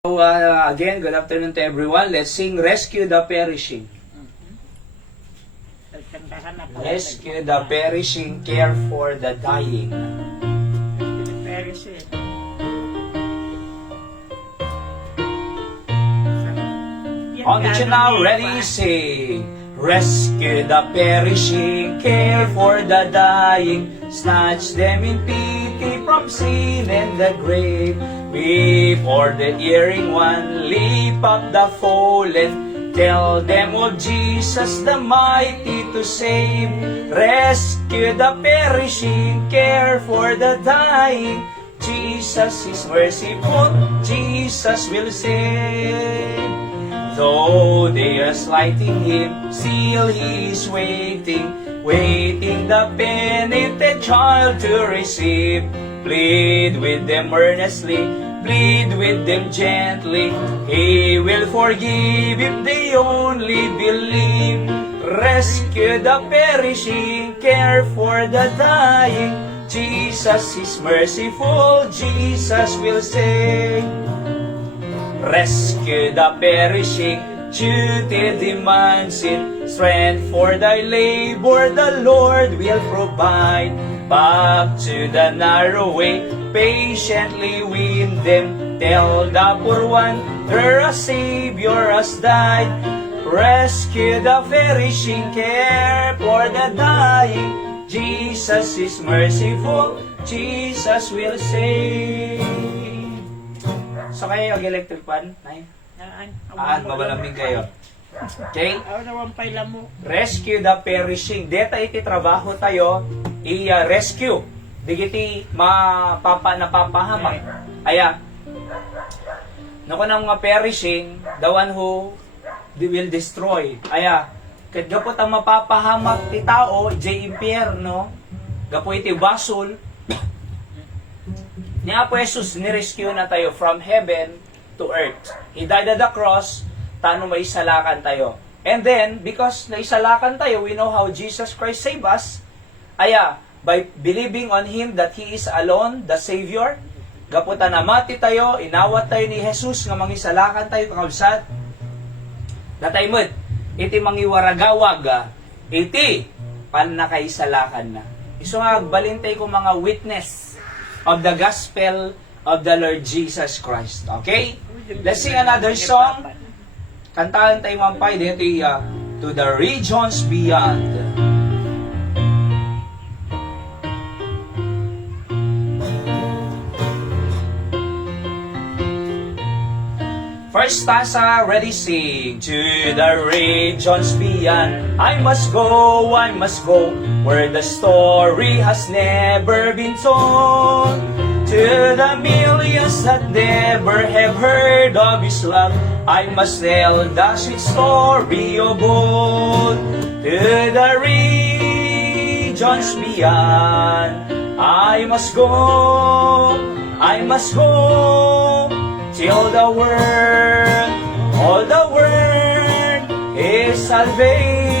So, again, good afternoon to everyone. Let's sing Rescue the Perishing. Rescue the perishing, care for the dying. On the now, ready, sing. Rescue the perishing, care for the dying, snatch them in pity from sin and the grave. Weep for the erring one, lift up the fallen, tell them of Jesus the mighty to save. Rescue the perishing, care for the dying, Jesus is merciful, Jesus will save. Though they are slighting him, still he is waiting, waiting the penitent child to receive. Plead with them earnestly, plead with them gently, he will forgive if they only believe. Rescue the perishing, care for the dying, Jesus is merciful, Jesus will save. Rescue the perishing, duty demands it, strength for thy labor the Lord will provide. Back to the narrow way, patiently win them, tell the poor one, there a Savior has died. Rescue the perishing, care for the dying, Jesus is merciful, Jesus will save. So kayo yung electric fan? Mabalamig kayo. Okay? Rescue the perishing. Deta iti trabaho tayo, i-rescue. Digiti napapahamak. Aya, naku ng mga perishing, the one who will destroy. Aya, gapo ang mapapahamak ti tao, impyerno, gapo iti basol, ni Apo Jesus, ni-rescue na tayo from heaven to earth. He died at the cross, tano may isalakan tayo. And then, because naisalakan tayo, we know how Jesus Christ saved us. Aya, by believing on Him that He is alone, the Savior, gaputa na mati tayo, inawat tayo ni Jesus, nga mangisalakan tayo, kakabsat. Datay mo't, iti mangiwaragawag, iti pan nakaisalakan na. Iso nga, balintay ko mga witness of the gospel of the Lord Jesus Christ. Okay? Let's sing another song. Kantahan tayo mampay dito to the regions beyond. First stanza, ready, sing. To the regions beyond, I must go, where the story has never been told. To the millions that never have heard of His love, I must tell the sweet story of old. To the regions beyond, I must go, till the world, all the world, His salvation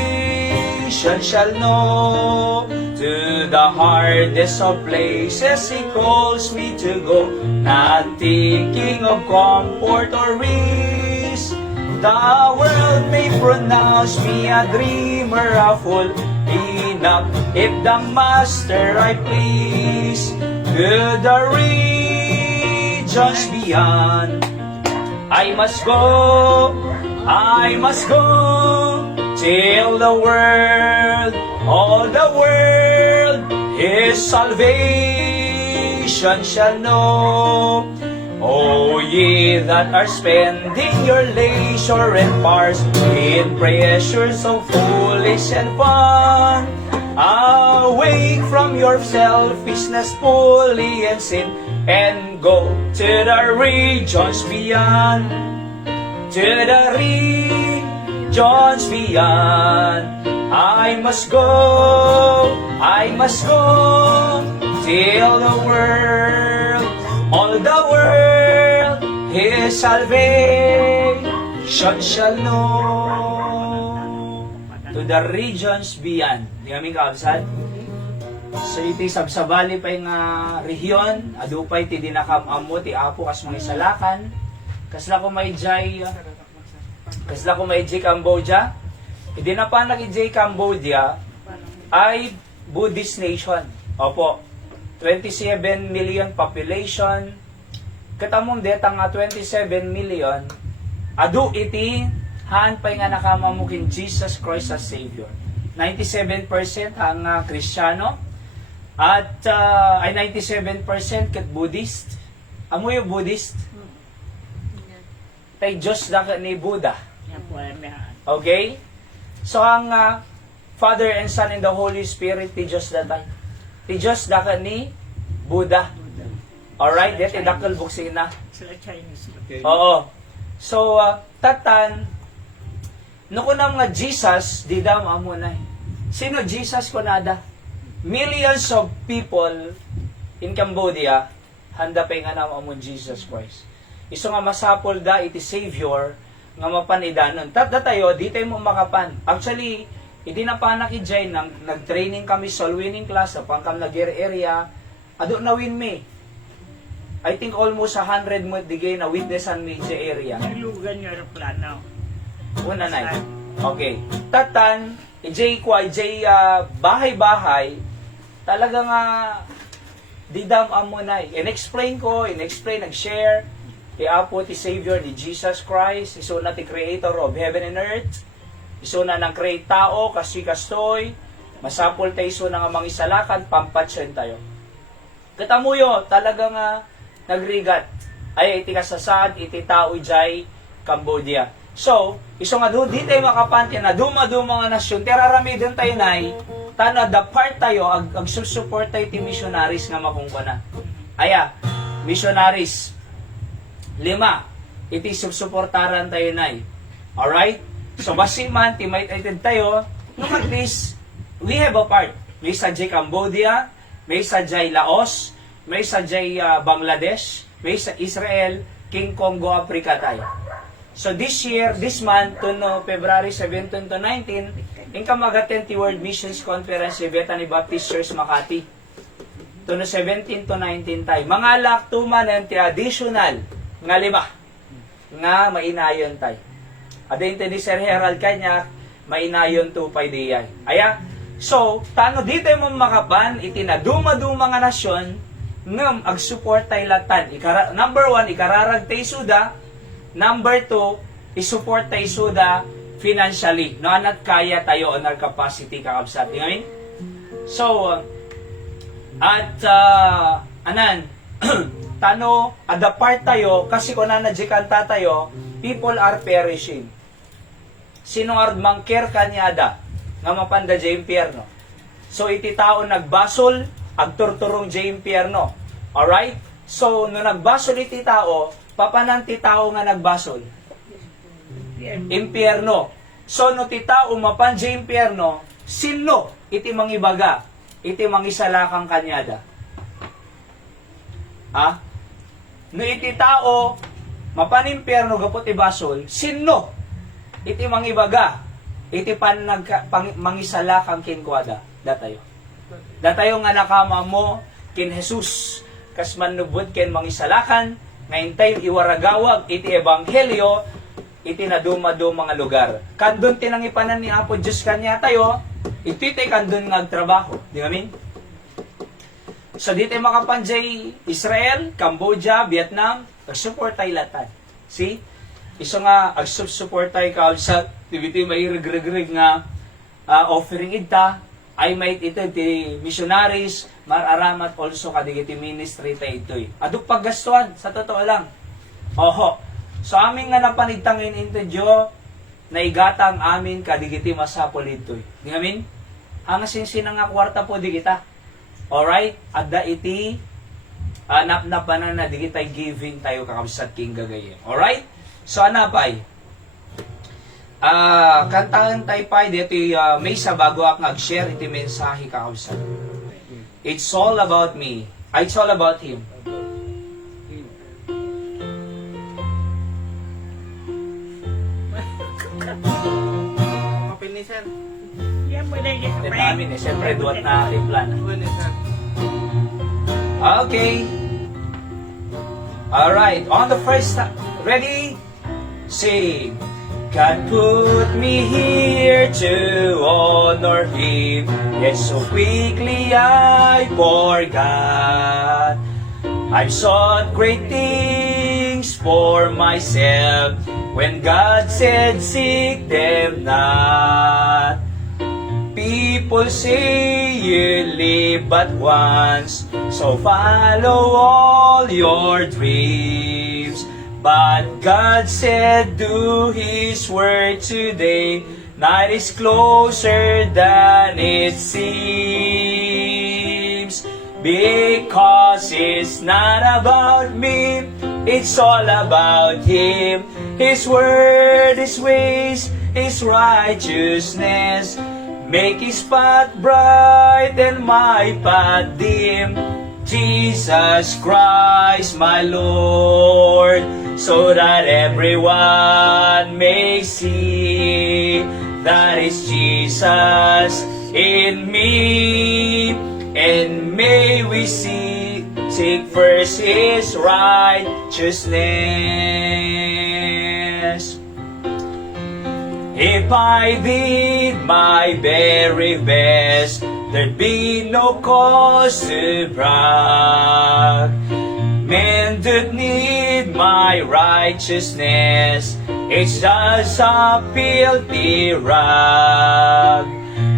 shall know. To the hardest of places He calls me to go, not thinking of comfort or risk. The world may pronounce me a dreamer, a fool, enough if the Master I please. To the regions beyond, I must go, till the world, all the world, His salvation shall know. O ye that are spending your leisure and powers in pleasures so foolish and fun, awake from your selfishness, folly and sin, and go to the regions beyond. To the regions beyond, I must go, till the world, all the world, His salvation shall know. To the regions beyond. Di kami kaabsad? So iti sabsabali pay nga rehiyon, adupay ti dinakam amo ti Apo kas mga isalakan, Kasla ko may jay, kasla ko may jay Cambodia. Hindi na pa nag-jay Cambodia ay Buddhist nation. Opo. 27 million population. Katamong deta nga 27 million. Adu iti haan pa nga nakamamukin Jesus Christ as Savior. 97% ang Kristiyano at ay 97% kat Buddhist. Amo yung Buddhist? Tay Diyos daka ni Buddha. Okay? So ang Father and Son and the Holy Spirit ti Diyos datay. Ti Diyos daka ni Buddha. Alright? Dito dakal buksin na. Sila Chinese. Oo. So, tatan, no ko na mga Jesus, di daw amo na. Sino Jesus ko nada? Millions of people in Cambodia, handa pa nga na amo Jesus Christ. Iso nga masapol da iti Savior, nga mapanidanon. Tata tayo, di tayo mo makapan. Actually, hindi na pa nakijay, nag-training kami, soul winning class, sa pangkam area, ado na win me. I think almost 100 mo digay na witnessan me sa area. Nilugan yung aeroplano. Una na. Okay. Tatan, ijay ko, ijay bahay-bahay, talaga nga, didam amo na. In-explain ko, nag-share, iapo ti Savior ni Jesus Christ, iso na ti Creator of heaven and earth, iso na ng create tao, kasi kastoy, masapol tayo iso na nga mangisalakan, pampatsyon tayo. Katamuyo, talaga nga, nagrigat, ay iti kasasad, iti tao ijay, Cambodia. So, iso nga doon, di tayo makapantin na duma-duma nga nasyon, terarami doon tayo na'y, tano, the part tayo, ag-support tayo ti missionaries nga makungko na. Aya, missionaries, 5, iti subsuportaran tayo na'y. Alright? So, basi man, timay-ited tayo, no at least, we have a part. May sadyay Cambodia, may sadyay Laos, may sadyay Bangladesh, may sa Israel, King Congo, Africa tayo. So this year, this month, to no, February 17 to 19, in kamagaten ti World Missions Conference, Beta ni Baptist Church Makati. To no 17 to 19 tayo. Mga laktuman ng traditional, nga 5, nga mainayon tayo. Adente ni Sir Herald kanya, mainayon to pa ideyay. Aya, so, tano dito mo makaban, itinaduma-duma nga nasyon, ngam ag-support tayo latan. Number 1, ikararag tayo suda. Number 2, isupport tayo suda financially. No, anat kaya tayo on our capacity kakabsat. Ngayon? So, anan, tano, adapart tayo, kasi kung nanadjikanta tayo, people are perishing. Sino ardmang care kanyada, nga mapanda jay impyerno. So, iti tao nagbasol, agturturong jay impyerno. Alright? So, no nagbasol iti tao, papanan ti tao nga nagbasol? Impyerno. So, no ti tao mapan jay impyerno, sino iti mangibaga, iti mangisalakang kanyada? Ha? No iti tao, mapan impyerno gapot ibasol, sino iti mangibaga, iti mangisalakang kinkwada? Datayo. Datayo nga nakama mo, kin Jesus, kas manubod ken mangisalakan, ngayon tayo iwaragawag, iti ebanghelyo, iti naduma-duma mga lugar. Kandun tinangipanan ni Apo Diyos kanya tayo, iti tayo kandun nga agtrabaho. Di amin? So dito makapanjay Israel, Cambodia, Vietnam, ag-support tayo latan. See? Iso nga, ag-support tayo kaulsat, tibiti may regregrig nga offering ita, ay may ito ti missionaries, mararamat also kadigiti ministry tayo ito'y. Aduk paggastuan, sa totoo lang. Oho. So amin nga napanigtangin ito Diyo, naigatang amin kadigiti masapol ito'y. Di amin? Ang sinsinang nga kwarta po di kita. Alright? Adda iti, napnapanan na di kita giving tayo kakabsat king gagayin. Alright? So anapay? Kantahan tayo pa, dito may sa bago ak nag-share iti mensahe kakabsat. It's all about me. It's all about Him. Mapil ni sir. Yan mo na yung Ito namin siyempre duwat na plan. Mapil ni sir. Okay. Alright, on the first Ready? Sing. God put me here to honor Him, yet so quickly I forgot. I've sought great things for myself, when God said, seek them not. People say you live but once, so follow all your dreams. But God said, do His work today. Night is closer than it seems. Because it's not about me, it's all about Him. His word, His ways, His righteousness make His path bright and my path dim. Jesus Christ, my Lord, so that everyone may see that is Jesus in me. And may we seek first His righteousness. If I did my very best, there'd be no cause to brag. Men that need my righteousness, it's just a filthy rag.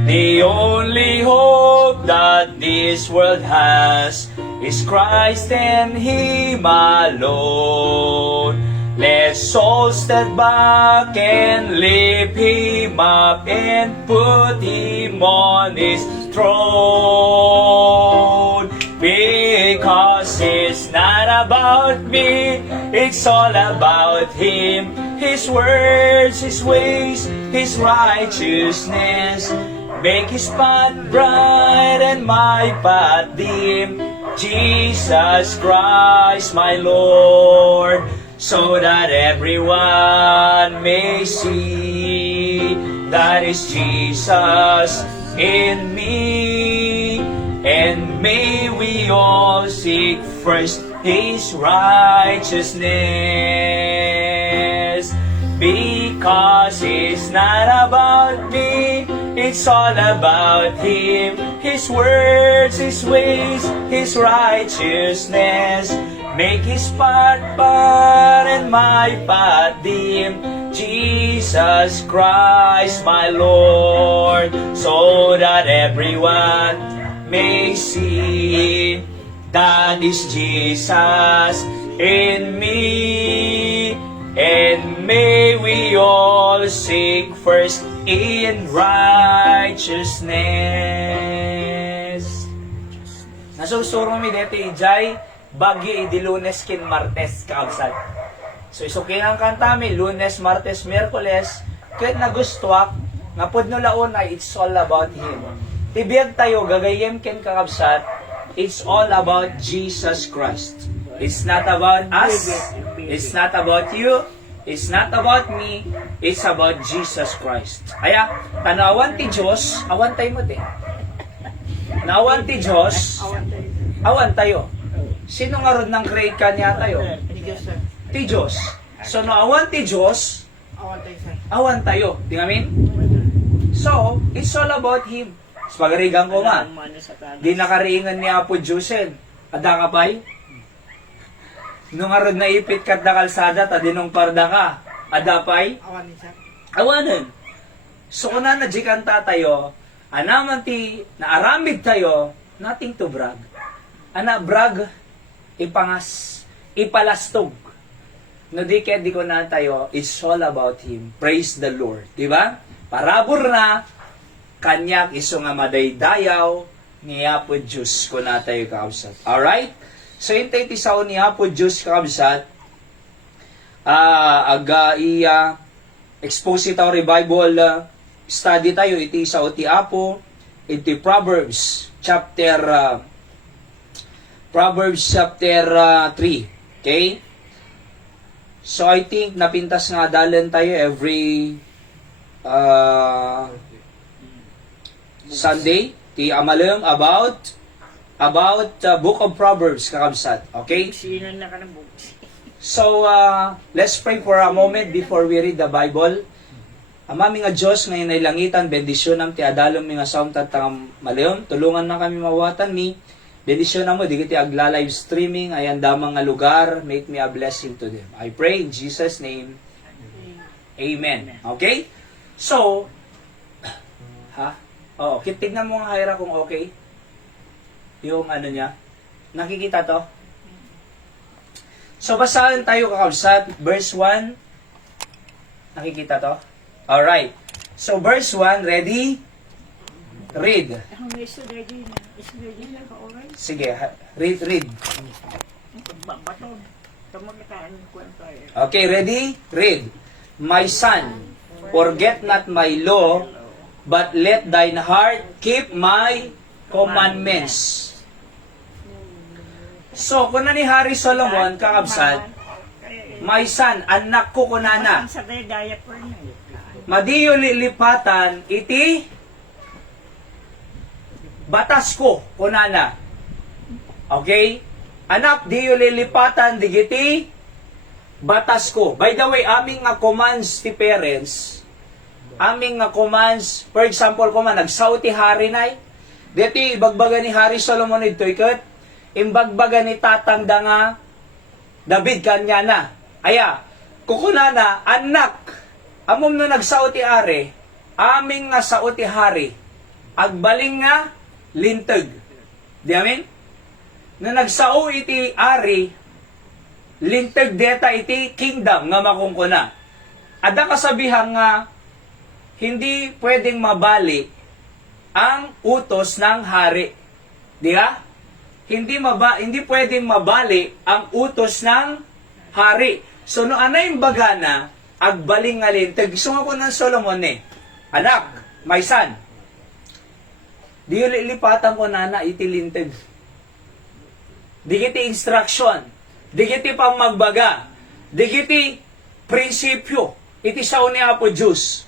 The only hope that this world has is Christ and Him alone. Let souls step back and lift Him up and put Him on His throne. Because it's not about me, it's all about Him. His words, His ways, His righteousness make His path bright and my path dim. Jesus Christ, my Lord, so that everyone may see that is Jesus in me. And may we all seek first His righteousness. Because it's not about me, it's all about Him. His words, His ways, His righteousness make His path bright and my path dim. Jesus Christ, my Lord, so that everyone may see that is Jesus in me. And may we all seek first in righteousness. Nasusuro mi deti ijay bagi di Lunes kin Martes kaabsat. So isukin ang kanta mi Lunes, Martes, Miyerkules ket nagustuak nga pud no laon ay it's all about Him. Tibiyag tayo gagayem ken kakabsat, it's all about Jesus Christ. It's not about us. It's not about you. It's not about me. It's about Jesus Christ. Kaya, tanawan ti Diyos, awan tayo mo te. Nawan ti Diyos, awan tayo. Sino nga ron nang create ka niya tayo? Ti Diyos. So, no awan ti Diyos, awan tayo. Tingamin? So, it's all about Him. So, pagarigang ko nga, di nakariingan ni Apo Diyosen. Ada ka pa'y? Nung arod na ipit kat na kalsada, tadinong parda ka. Adapay? Awanan. So kung na nadjikanta tayo, anaman ti naaramid tayo, nothing to brag. Ana brag, ipangas, ipalastog. No di kaya di ko na tayo, it's all about Him. Praise the Lord. Diba? Parabor na, kanyak iso nga madaydayaw, niya po Diyos ko na tayo kausap. Alright? So, hintay ti sao niya po Diyos kakabsat, expose itaw revival study tayo, iti sao ti Apo, iti Proverbs chapter 3. Okay? So, I think napintas nga dalan tayo every Sunday, ti amalem about Book of Proverbs kakabsat. Okay? Sino na ka ng books? So, let's pray for a moment before we read the Bible. Ama mi nga Diyos ngayon ay langitan, bendisyon am ti adalom mi nga saum tatang malayom, tulungan na kami mawatan mi, bendisyon na mo, di kiti agla live streaming, ayan damang nga lugar, make me a blessing to them. I pray in Jesus' name, Amen. Okay? So, tignan mo nga Hyra kung okay. Yung ano niya, nakikita to? So, basahin tayo kakabsat, verse 1. Nakikita to? Alright. So, verse 1, ready? Read. Ang ready na ka oray. Sige, read. Baton. Kamagkaan ko ang tayo. Okay, ready? Read. My son, forget not my law, but let thine heart keep my commandments. So, kung na ni Hari Solomon, kakabsat, my son, anak ko kunana, Sa daya po na eh. madiyo lilipatan, iti, batas ko kunana. Okay? Anak, diyo lilipatan, digiti, batas ko. By the way, aming nga commands ti parents, aming nga commands, for example, kung nagsauti hari nay, dito ibagbaga ni Hari Solomon ito, ikat, imbagbaga ni tatangda nga David kanya na. Aya, kukunana, anak, amom no nagsauti are, aming nga sauti hari, agbaling nga lintag. Di amin? Na nagsao iti ari, lintag deta iti kingdom nga makungkuna. Ada kasabihan nga, hindi pwedeng mabali ang utos ng hari. Di ba? Hindi pwedeng mabali ang utos ng hari. So, no anay bagana, agbaling nga lintag. Gusto nga ko ng Solomon anak, my son, di lilipatan ko nana iti lintag. Di kiti instruction, di kiti pamagbaga, di kiti prinsipyo, iti sao ni Apo Diyos.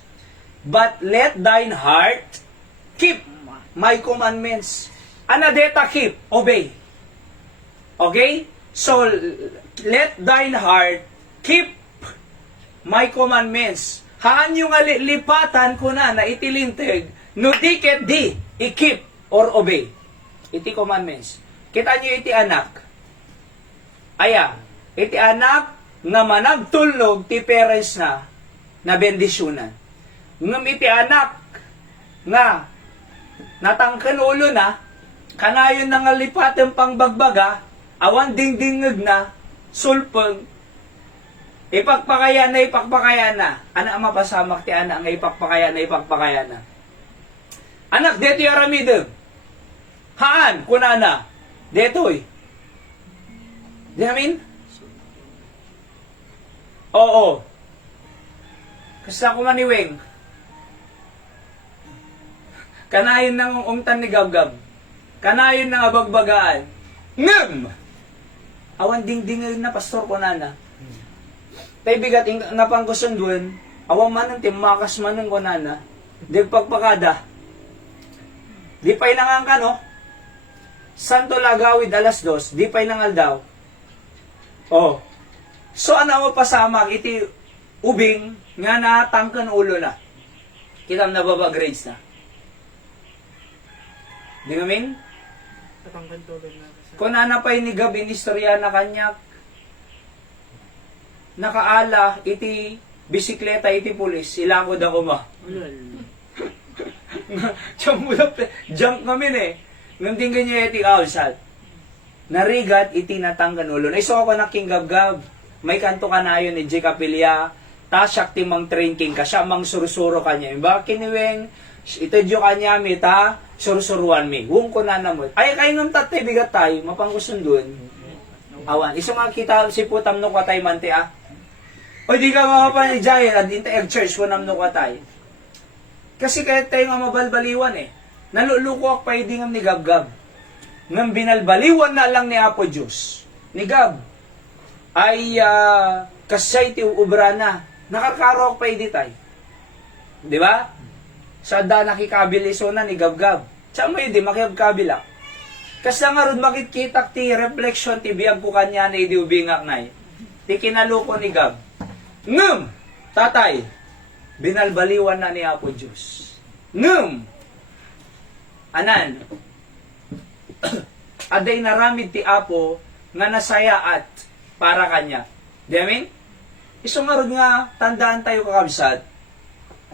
But let thine heart keep my commandments. Anadeta keep, obey. Okay? So, let thine heart keep my commandments. Haan yung lipatan ko na itilintig, no diket di, i-keep or obey. Iti commandments. Kita nyo iti anak. Aya, iti anak nga managtulnog ti parents na bendisyonan. Ngam iti anak nga natangkan ulo na, kanayon na nga lipatan pang bagbaga, awan dingdingag na, sulpeng, ipagpakaya na. Anak mapasamak ti anak nga ipagpakaya na. Anak, deto yung aramidem. Haan, kunana, detoy. Di namin? Oo. Kasta ko maniweng. Kanayon ng umtan ni Gabgab. Kanayon ng abagbagaan. Ngem! Awan dingdingay na pastor ko nana. Tay bigat napangkusun doon. Awan man ang timakas man ng ko nana. Di pagpakada. Di pa'y nangangka no? Santo lagawid alas 2. Di pa'y nangal daw. Oh. So ano mo pasamag iti ubing nga natangkan ulo na. Kitam na baba grades na. Di ngamin? Kung nanapay ni Gabi ni istorya na kanyak, nakaala iti bisikleta iti pulis, ilangod ako ma. Jump kami Ngunting ganyan iti kausat. Narigat iti natanggan ulo. Iso ako na king gabgab. May kanto ka na yun ni J. Capilla. Tasyak ti mang drinking ka. Siya mang surusuro kanya. Ba kiniweng, ito dyo kanya mi ta, surusuruan mi. Wung ko na namot. Ay kayo nung tatay bigat tayo. Mapangkusundun. Awan. Iso nga kita si putam no katay mante O di ka makapanijay. At inte church ko nam no katay. Kasi kahit tayo nga mabalbaliwan naluluko ak pa idingam ni Gabgab. Ngam binalbaliwan na lang ni Apo Diyos. Ni Gab. Ay kasay ti ubra na. Nakakaro ak pa iditay. Di ba? Sa da nakikabiliso na ni Gabgab. Sa mo hindi makikabila. Kasi nga ron makikita ti reflection ti biyag ko kanya na idi ubingak na ti kinaluko ni Gab. Ngem, tatay, binalbaliwan na ni Apo Diyos. Ngem, anan, aday naramid ti Apo nga nasaya at para kanya. Di amin? Isungarod nga, tandaan tayo kakabsat,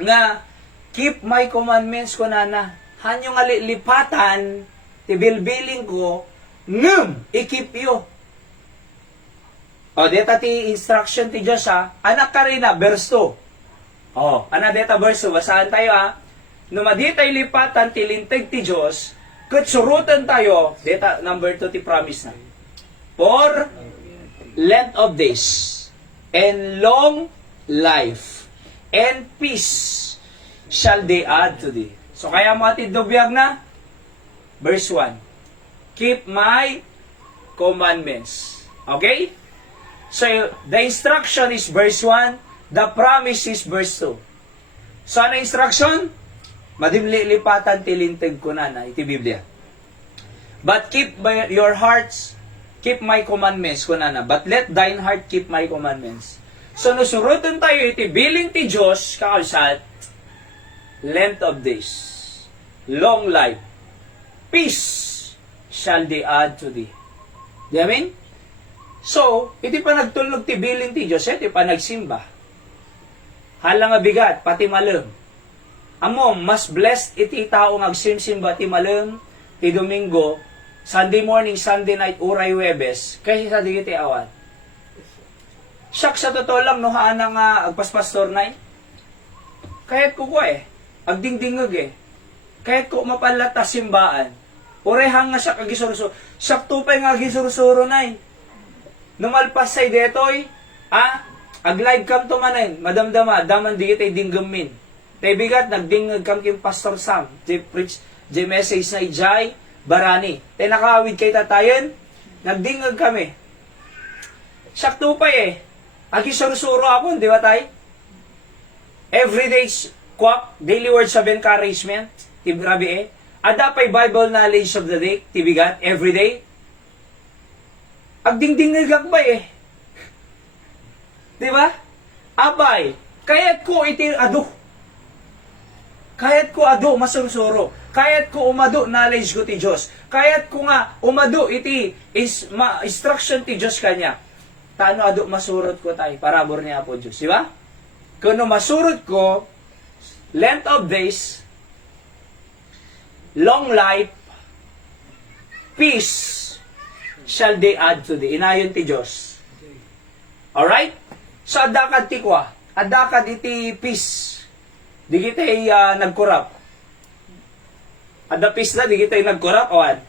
nga, keep my commandments ko nana. Hanyo nga lipatan, ti bilbiling ko, ngem, ikip yo. O, deta ti instruction ti Diyos ha. Anak ka rin na, verse 2. O, anak deta verse 2. Basahan tayo ha. Numaditay lipatan ti linteg ti Diyos, kutsurutan tayo, deta number 2 ti promise na. For length of days, and long life, and peace, shall they add to thee. So, kaya mo ati dobiyag na, verse 1. Keep my commandments. Okay? So, the instruction is verse 1, the promise is verse 2. So, ano instruction? Madimli-lipatan tilinteg ko na iti Biblia. But keep your hearts, keep my commandments ko na. But let thine heart keep my commandments. So, nusurutan tayo iti biling ti Diyos, kakalsat, length of days, long life, peace shall they add to thee. Di amin? So, iti pa nagtulog ti bilin ti Diyos, iti pa nagsimba. Hala nga bigat, pati malem. Amo, mas blessed iti tao ngagsimsimba ti malem, ti Domingo, Sunday morning, Sunday night, uray Webes, kasi sa di iti awat. Siyak sa totoo lang, no haan nga agpaspastor na kahit ko agdingdingag kahit ko mapalata simbaan, urehang nga siya kagisurusuro, siyak tupay nga gisurusuro na numalpas say detoy, ag-live kam to manin, madamdama, daman di kita'y dinggamin. Tay bigat, nagdingag kam kim Pastor Sam, di preach, di message na ijay, barani. Tay nakawid kay tatayan, nagdingag kami. Siyak tupay agi surusuro ako, di ba tay? Everyday kwak, daily words of encouragement, ti grabe adapay Bible knowledge of the day, ti bigat, everyday. Agdingdingag ba di ba? Abay, kayat ko iti adu. Kayat ko adu masurusuro. Kayat ko umadu knowledge ko ti Diyos. Kayat ko nga umadu iti instruction ti Diyos kanya. Tano adu masurot ko tayo, parabor niya po Diyos, di ba? Kuno masurot ko, length of days, long life, peace, shall they add to thee. Inayon ti Diyos. Alright? So, adakad ti kwa. Adakad iti peace. Di kita'y nagkurap. Ada peace na, di kita'y nagkurap. Awan?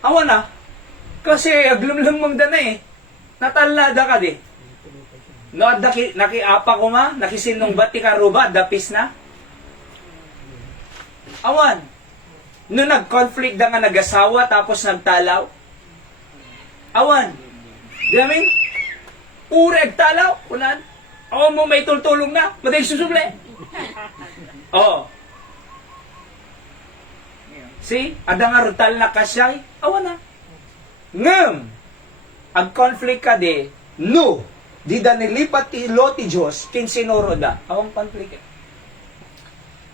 Awan na. Kasi, aglumlumang da na natalada ka di. No, nakiapa ko ma, nakisinong bati ka ruba, da peace na. Awan. No nag-conflict da nga nag-asawa tapos nagtalaw. Awan. Di namin? Uri agtalaw. Unan. Ako mo may tultulong na. Maday susuble. Oh. See? Ada nga rutal na kasyay. Awan na. Ngem. Ag-conflict ka di. No. Di da nilipat ti lo ti Diyos. Kinsinoro da. Awang conflict.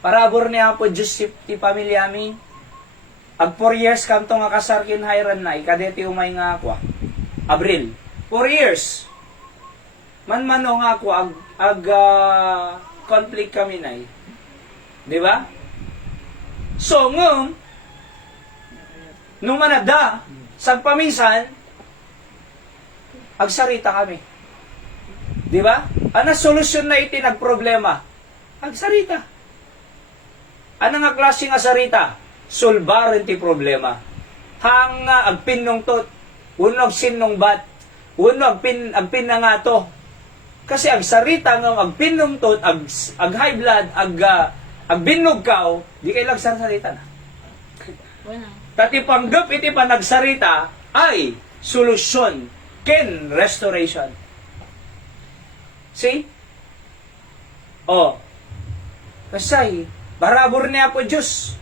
Parabor niya po Diyos ti pamilya mi. Ag 4 years kanto nga kasarkin hayran na, ikadeti umay nga ako. Abril. 4 years. Man-mano nga ako, conflict kami na Di ba? So, nung manada, sagpaminsan, agsarita kami. Di ba? Ano solusyon na iti nagproblema? Agsarita. Ano nga klase nga sarita? Solbaran ti problema. Hanga agpin tot, unog sinong bat, unog agpin na nga to. Kasi agsarita nga agpin tot, ag high blood, agbinog kao, di kay lagsarita na. Tati panggap iti panagsarita ay solusyon ken restoration. See? Kasay, barabor niya po Diyos.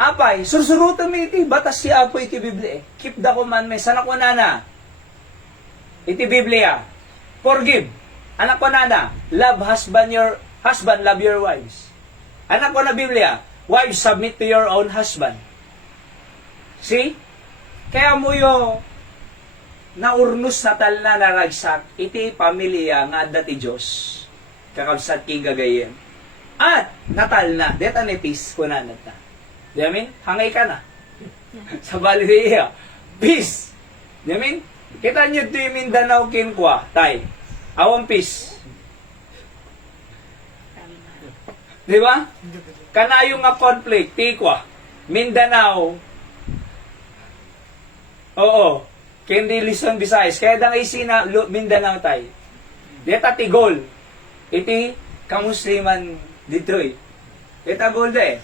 Apay, sursuruto mi iti, batas si Apo iti Biblia. Keep the commandments. Anak ko nana. Iti Biblia. Forgive. Anak ko nana. Love husband, love your wives. Anak ko na Biblia. Wives, submit to your own husband. See? Kaya mo yung naurnos na tal na naragsak, iti pamilya nga dati Diyos. Kakabsat king gagayem. At natal na. Deta ni peace ko na nata. Di amin? Hangay ka na. Sa Valeria. Peace. Di amin? Kita nyo ito yung Mindanao kinkwa. Tay. Awang peace. Di ba? Kanayo nga conflict. Tikwa. Mindanao. Oo. Kendi Luzon, Visayas. Kaya dang isina Mindanao tay. Deta ti goal. Iti kamusliman dito eh. Deta goal da eh.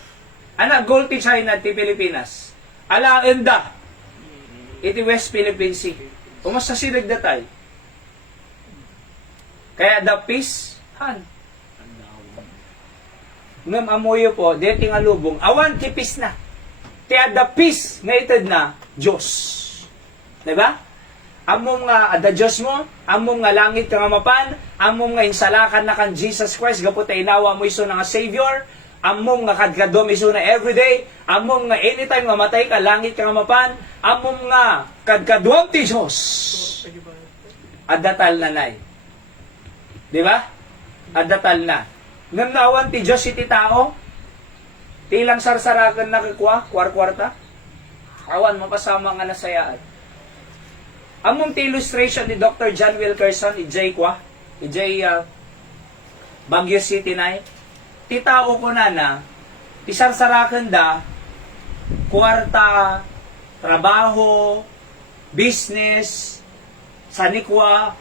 Ana goal ti China ti Pilipinas. Ala enda. Iti West Philippine Sea. Umasa sirig da tay. Kaya the peace han. Ngam amoyo po, deti nga lubong, awan ti peace na. Kaya the peace nga itad na Diyos. Diba? Among nga ada Diyos mo, among nga langit ka nga mapan, among nga insalakan na kan Jesus Christ, gaputa inawa mo iso na nga Savior, among nga kadkadom iso na everyday, among nga anytime nga matay ka, langit ka nga mapan, among nga kadkadom ti Diyos. Adatal na nay. Diba? Adatal na. Ngam naawan ti Diyos iti tao, ti ilang sarsarakan na kakwa, kwarta, awan mapasama nga nasayaan. Among ti illustration ni Dr. John Wilkerson, ijay Baguio City na ti tao ko na, ti sarsarakan da, kwarta, trabaho, business, sanikwa,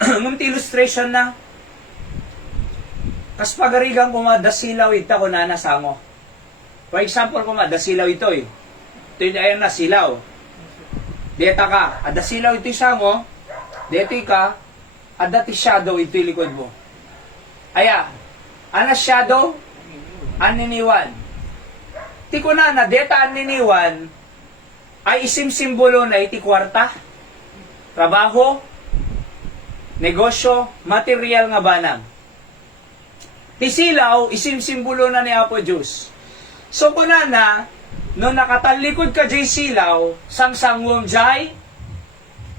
ngam ti illustration na, kas pagarigang kuma dasilaw ita ko na nasango. For example kuma dasilaw ito eh. Ito yung ayan na silaw. Deta ka, ada silaw ito sango. Deti ka, ada ti shadow ito yung likod mo. Aya, ana shadow, aniniwan. Ti ko na deta aniniwan, ay isim-simbolo na iti kwarta, trabaho, negosyo, material nga banang. Tisilaw, isim-simbolo na ni Apo Diyos. So, kunana, no nakatalikod ka jay silaw, sang-sangwom jay,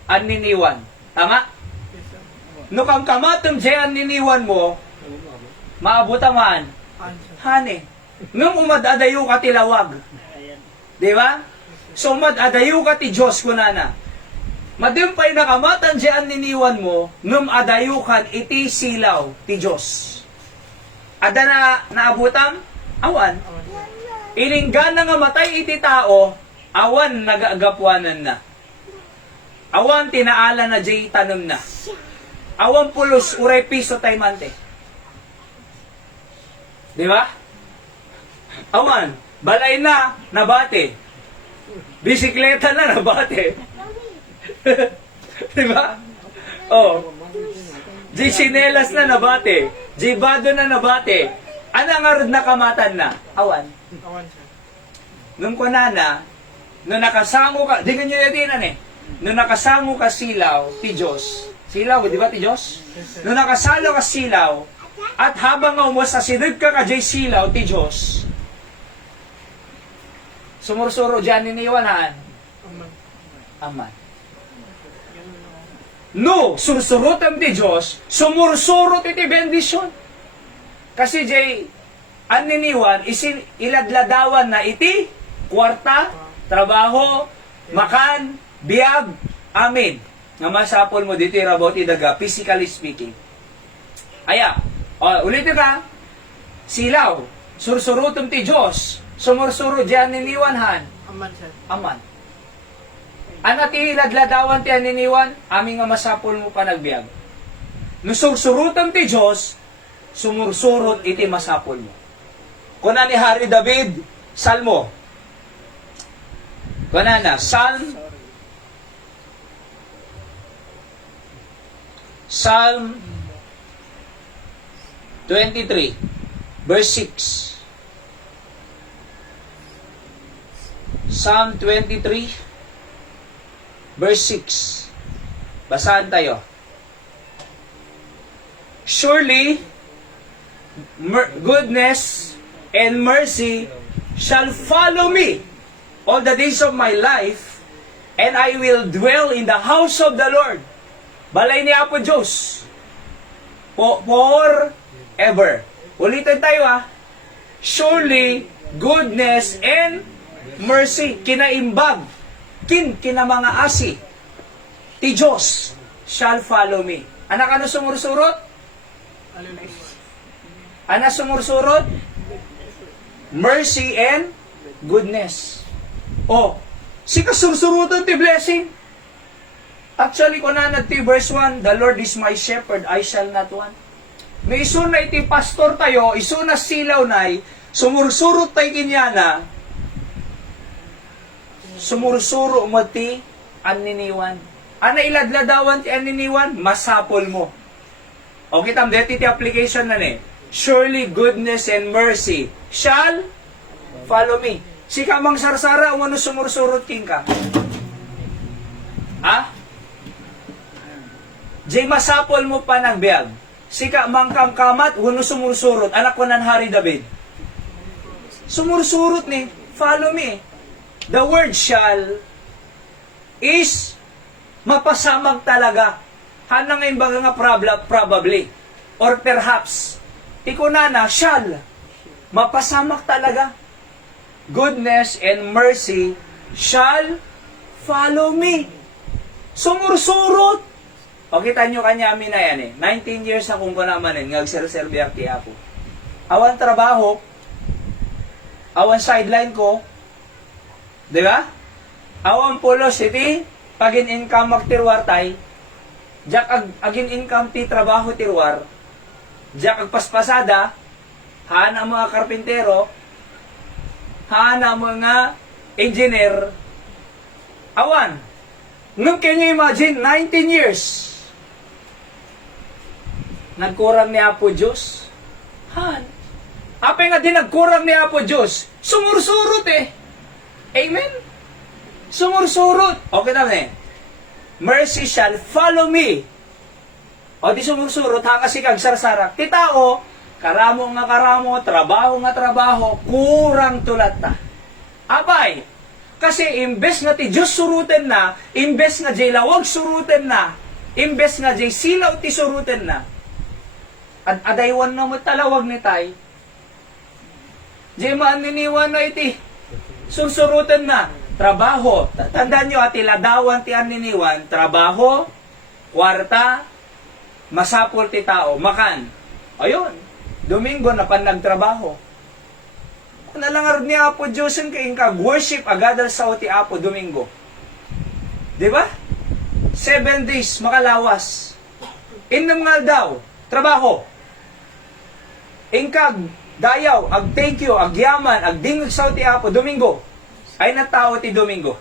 aniniwan. Tama? No kang kamatom jay aniniwan mo, maabutaman, hane. Nung umadadayo ka tilawag. Di ba? So, umadadayo ka ti Diyos, kunana. Madimpay nakamatan jay aniniwan mo, nung adayo ka iti silaw ti Diyos. Ada na naabutam? Awan. Ilinggan na nga matay iti tao, awan nagagapuanan na. Awan tinaala na jay tanong na. Awan pulos uray piso taymante. Di ba? Awan. Balay na, nabate. Bisikleta na, nabate. Di ba? Oh. Di sinelas na nabate. Di bado na nabate. Ano nga rod nakamatan na? Awan. Awan siya. Nung kunana, nung nakasango ka, di ganyan yatinan eh. Nung nakasango ka silaw, ti Diyos. Silaw, di ba ti Diyos? Nung nakasalo ka silaw, at habang nga umasasinod ka ka jay silaw, ti Diyos, sumursuro dyan niniwanan. Aman. No, sursurutan ti Diyos, sumursurot iti bendisyon. Kasi jay, aniniwan, iladladawan na iti, kwarta, trabaho, makan, biyag, amin. Nga masapol mo dito rabot idaga, physically speaking. Aya, ulitin ka, silaw, sursurutan ti Diyos, sumursuro dyan niniwanhan. Aman siya. Aman. Ana ti ladladawan ti aniniwan, aming nga masapol mo pa nagbiag. No sursurutan ti Diyos, sumursurot iti masapol mo. Kuna ni Hari David, Salmo. Kuna na, Psalm 23, verse 6. Psalm 23, verse 6. Basahan tayo. Surely, goodness and mercy shall follow me all the days of my life, and I will dwell in the house of the Lord. Balay ni Apo Diyos. Forever. Ulitin tayo Surely, goodness and mercy, kinaimbag, kina mga asi, ti Diyos, shall follow me. Anak, ano sumursurot? Ano sumursurot? Mercy and goodness. Si kasursurutan ti blessing. Actually, kung ti verse 1, the Lord is my shepherd, I shall not want. May iso na iti pastor tayo, iso na silaw na sumursurot tayo kinyana, sumursuro mo ti aniniwan. Ana iladladawan ti aniniwan, masapol mo. Okay, tam, deti ti application na surely goodness and mercy shall follow me. Si kamang sarsara, umano sumursurot king ka. Jay masapol mo pa ng biyag. Si kamang kamkamat, umano sumursurot. Anak ko nan Hari David. Sumursurot follow me. The word shall is mapasamag talaga. Hanang ngayon baga nga probably or perhaps. Ikunana, shall. Mapasamak talaga. Goodness and mercy shall follow me. Sumursurot. O kita nyo kanyami na yan 19 years akong ko naman ngagserserbiak ti Apo. Awan trabaho, awan sideline ko, di ba? Awan pulos iti, pagin income magtirwar tay, jak agin income ti trabaho tirwar, jak agpaspasada, haan ang mga karpintero, haan ang mga engineer, awan. Ngam can you imagine, 19 years, nagkurang ni Apo Diyos, haan. Apay nga din nagkurang ni Apo Diyos, sumursurot Amen? Sumursurot. Okay naman mercy shall follow me. O di sumursurot, hanga si kag sarsarak. Ti tao, karamo nga karamo, trabaho nga trabaho, kurang tulat ta. Apay, kasi imbes nga ti Diyos suruten na, imbes nga jay lawag suruten na, imbes nga jay silaw ti suruten na, adaywan na mo talawag ni tay, jay maaniniwan na iti, sursurutan na, trabaho. Tandaan nyo ladawan ti aniniwan, trabaho, kwarta, masapol ti tao, makan. Ayun, Domingo na pan nagtrabaho. Nalangar ni Apo Diyos yung kag worship agadal sa ti Apo Domingo. Di ba? 7 days makalawas. Innam nga daw, trabaho. Ingkag, dayaw, ag thank you, ag yaman, ag dingog sa ti Apo Domingo. Ay natao ti Domingo.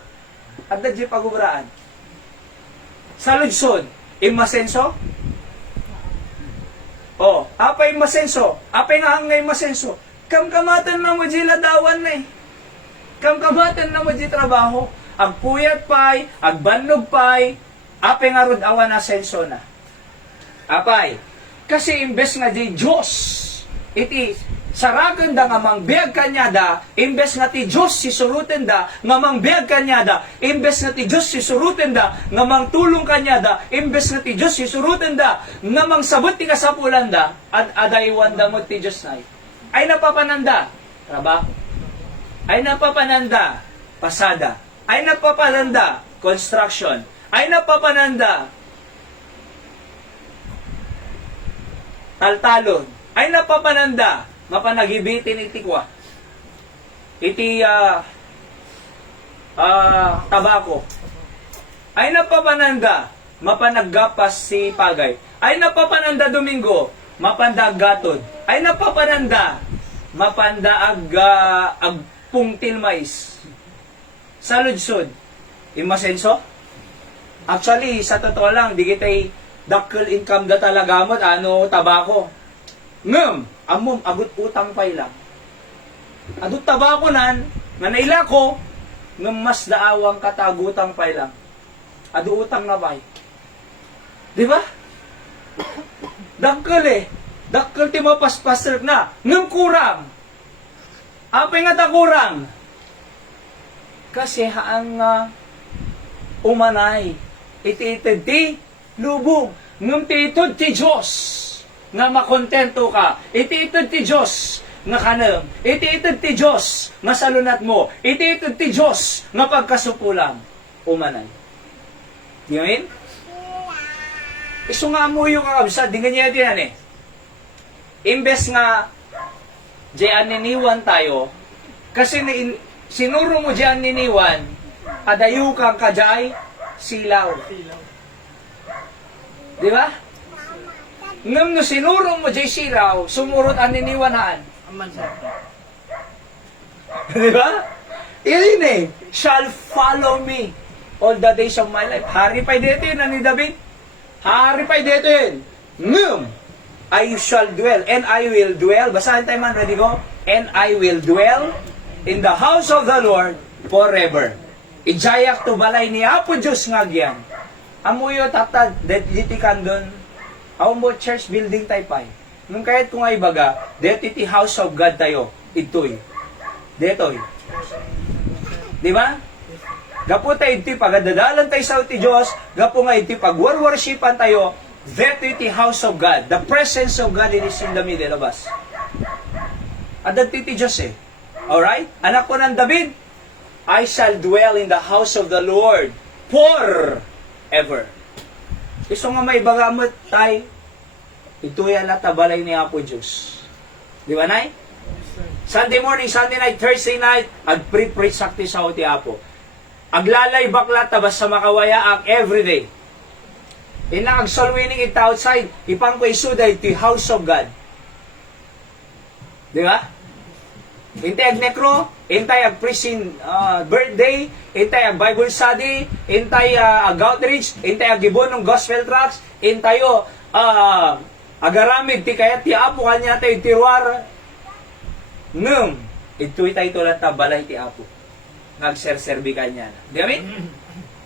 At dadya pagubraan. Sa lugsod, imasenso? Apay masenso? Apay nga hangay masenso? Kamkamatan na mo di ladawan na Kamkamatan na mo di trabaho. Ag puyat pay, ag bannog pay, apay nga rod awan na senso na. Apay, kasi imbes nga di Diyos, iti saragan da nga mangbiag kanyada, imbes nga ti Diyos sisuruten da, nga mangbiag kanyada, imbes nga ti Diyos sisuruten da, nga mangtulong kanyada, imbes nga ti Diyos sisuruten da, nga mangsabot ti kasapulan da, at adaywan da mo ti Diyos na ay napapananda, trabaho. Ay napapananda, pasada. Ay napapananda, construction. Ay napapananda, taltalon. Ay napapananda, mapanagibitin iti kwa. Iti tabako. Ay napapananda, mapanaggapas si pagay. Ay napapananda Domingo, mapandaggatod. Ay napapananda, mapandaag agpungtil mais. Sa ludsod, imasenso? Actually, sa totoo lang, di kita'y dakkel income da talaga mo, tabako. Ngem, amom, agut utang pay lang. Adut tabako nan, nga naila ko, ng mas daawang katagutang pay lang. Adu utang na pay. Di ba? Dakkel eh. Dakkel ti mapaspaser na. Ngam kurang. Apay nga ta kurang? Kasi haang umanay. Iti-itid ti lubong. Ngam ti itod ti Diyos. Nga makontento ka. Iti-itod ti Diyos. Nga kanang. Iti-itod ti Diyos. Nga salunat mo. Iti-itod ti Diyos. Nga pagkasupulang. Umanay. Di amin? Iso nga mo yung kakabsat. Di nga niya din eh. Imbes nga diyan niniwan tayo, kasi sinuro mo diyan niniwan, adayo kang kajay, silaw. Di ba? Ngam no sinuro mo diyan silaw, sumurot ang niniwanaan. Di ba? Iyon eh, shall follow me all the days of my life. Hari pa dito yun, ni David. Hari pa dito yun. Ngam, I shall dwell, and I will dwell. Basahin tayo man, ready go? And I will dwell in the house of the Lord forever. Ijayak to balay ni Apo Diyos nga gyan. Amuyo tatad, detikan doon. Ako mo church building tayo pa. Nung kahit kung ay baga, deti house of God tayo. Ito'y. Deto'y. Di ba? Gapo tayo iti pagadadalan tayo sa uti Diyos. Gapo nga iti pag-worshipan tayo. That is the house of God. The presence of God is in the middle of us. Adat ti Diyos eh. Alright? Anak ko ng David, I shall dwell in the house of the Lord forever. Iso nga may bagamot tayo, ito yan natabalay ni Apo Diyos. Di ba, Nay? Sunday morning, Sunday night, Thursday night, ag-pre-preach sakti sa uti Apo. Aglalay bakla tabas sa makawaya ang everyday. Ina ag soul winning it outside, ipang ko isuday to house of God. Di ba? Intay ag necro, intay ag preaching birthday, intay ag Bible study, intay ag outreach, intay ag gibon ng gospel tracts, intayo agaramid ti kayat ti Apo kanya tayo tiruar. Ngem, ito'y tayo tulat na balay ti Apo. Nagserserbi kanya na. Di amin?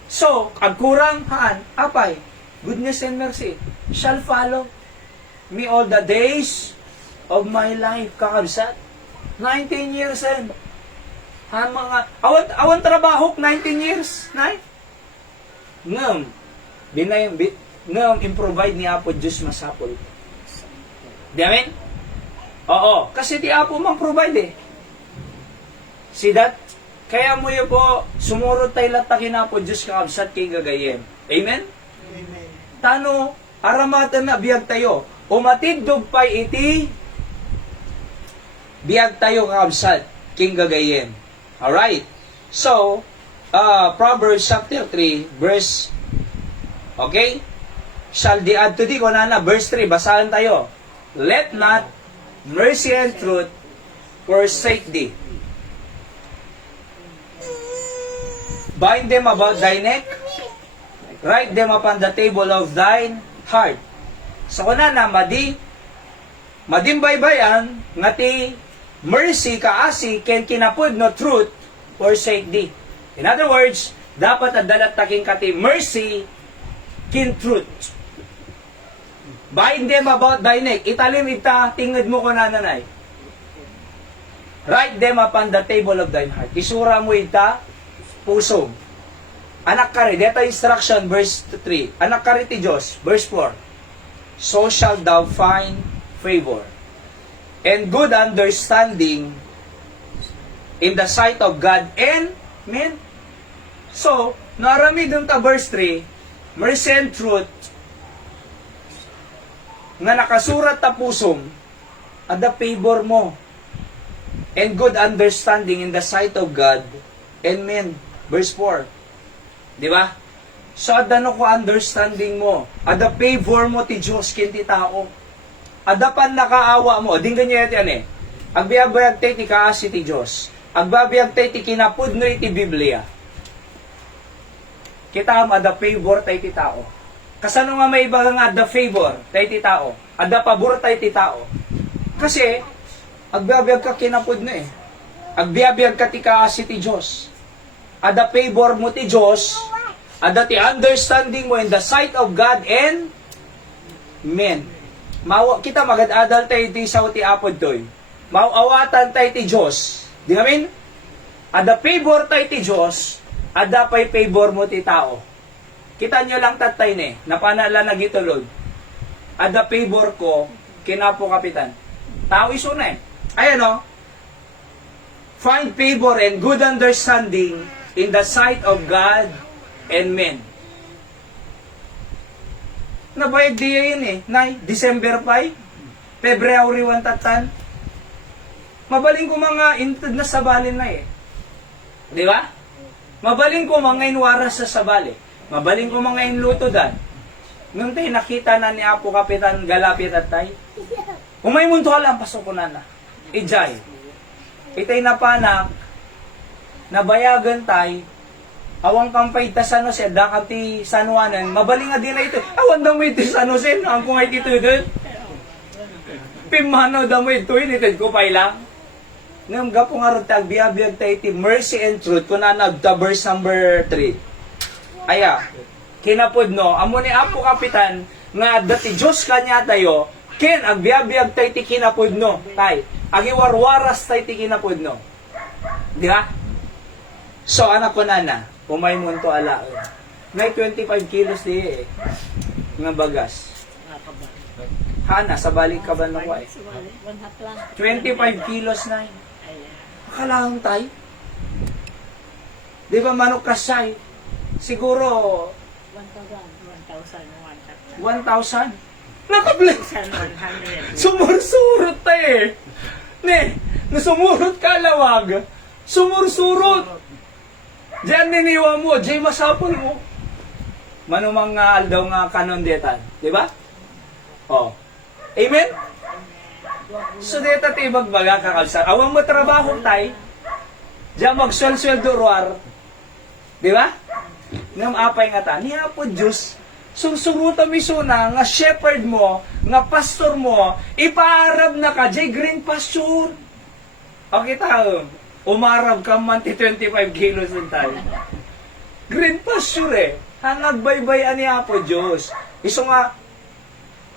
So, agkurang haan, apay, goodness and mercy shall follow me all the days of my life. Kakabsat. 19 years and mga awan trabahok 19 years, nay. Ngam ngam improvide ni Apo Diyos masapol. Di amin? Oo, kasi di Apo mang provide eh. See that? Kaya mo yun po, sumurot tayo latakin Apo Diyos kakabsat kay gagayem. Amen? Amen. Tano, aramatan na biyag tayo. Umatidog pa iti, biyag tayo kakabsat, king gagayen. Alright. So, Proverbs chapter 3, verse, okay? Shall di add to di, kunana, verse 3, basahan tayo. Let not mercy and truth forsake thee. Bind them about thy neck, write them upon the table of thine heart. So kunana, madimbaybayan, nga ti mercy kaasi, ken kinapud no truth, forsake thee. In other words, dapat adalat taking kati mercy, kin truth. Bind them about thy neck. Italim ita, tingad mo ko nanay. Write them upon the table of thine heart. Isura mo ita, puso. Anak ka rin, dito instruction, verse 3. Anak ka rin ti Diyos, verse 4. So shall thou find favor and good understanding in the sight of God and men. So, narami dun ta verse 3, mercy and truth, nga nakasurat ta pusong, ada favor mo, and good understanding in the sight of God and men. Verse 4. Di ba? So, ada no ko understanding mo, ada favor mo ti Diyos kinti tao, ada pan nakaawa mo, din ganyan yan eh. Agbiyabayag tayo ti kaasi ti Diyos, agbabiyag tayo ti kinapud no iti Biblia. Kita mo, ada favor tayo ti tao. Kasano nga may iba nga ada favor tayo ti tao, ada pabor tayo ti tao. Kasi, agbiyabayag ka kinapud no eh. Agbiyabayag ka ti kaasi ti Diyos. ada favor mo ti Diyos, ada ti understanding mo in the sight of God and men. Kita magad-adal tayo ti isaw ti apod toy. Mauawatan tayo ti Diyos. Di ngamin? Ada favor tayo ti Diyos, ada pa'y favor mo ti tao. Kita nyo lang tatay ne, napanala na gitulod. Ada favor ko, kinapo kapitan. Tao iso na eh. Ayan o. Find favor and good understanding in the sight of God and men. Nabayag diya yun eh. Nay, December 5, February 1 tatan. Mabaling ko mga intud na sabalin na eh. Di ba? Mabaling ko mga inwaras sa sabali. Mabaling ko mga inluto dan. Nung tayo nakita na ni Apo Kapitan Galapit at tay, umay munto alam, pasok ko na. Ijay. Itay napanak, nabayagan tay, awang kampay ta San Jose, dakati San Juanan, mabaling nga din na ito. Awan daw mo ito San Jose, ang kung ay ito doon. Pimano daw mo ito, initid ko pa ilang. Nung gapo nga rin tagbiabiyag tayo iti mercy and truth, kung na verse number 3. Aya, kinapod no, amo ni Apo Kapitan, nga dati Diyos kanya tayo, ken agbiabiyag tayo iti kinapod no, tay. Agiwarwaras tayo iti kinapod no. Di ba? So, anak ko na, umay mo ito alaon. May 25 kilos di eh. Nga bagas. Hana, sa balik ka ba nung wai? 25 kilos na yun. Akalaang tayo. Di ba manok kasay? Siguro 1,000. Nakablik! 100. Sumursurot tayo eh. Ne, nasumurot ka lawag. Sumursurot. Diyan niniwa mo, diyan masapol mo. Manumang nga aldaw nga kanon detan. Di ba? Oh. Amen? So deta tibag baga kakalsar. Awang matrabaho tay. Diyan magswel-sweldo ruar. Di ba? Ngam apay nga ta. Niya po Diyos. Sursuruta mi suna nga shepherd mo, nga pastor mo, ipaarab na ka, jay green pasture. Okay tayo. Umarab ka man ti 25 kilos din tayo. Green pasture eh. Hangag baybayan niya po Diyos. Iso nga,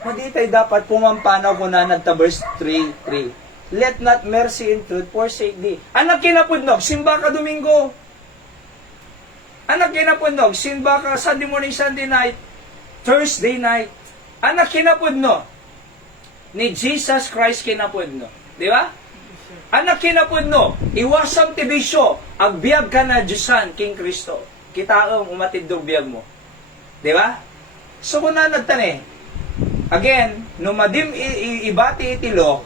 hindi tayo dapat pumampanaw ko na nagta verse 3. Let not mercy and truth forsake thee. Anak kinapundog, simba ka Domingo. Anak kinapundog, simba ka Sunday morning, Sunday night, Thursday night. Anak kinapundog, ni Jesus Christ kinapundog. Di ba? Anak kinapundog, iwasam ti bisyo, agbiag ka na Diyosan King Kristo. Kitaong umatid do biyag mo. Di ba? So kung na nagtane, again, no madim ibati itilo,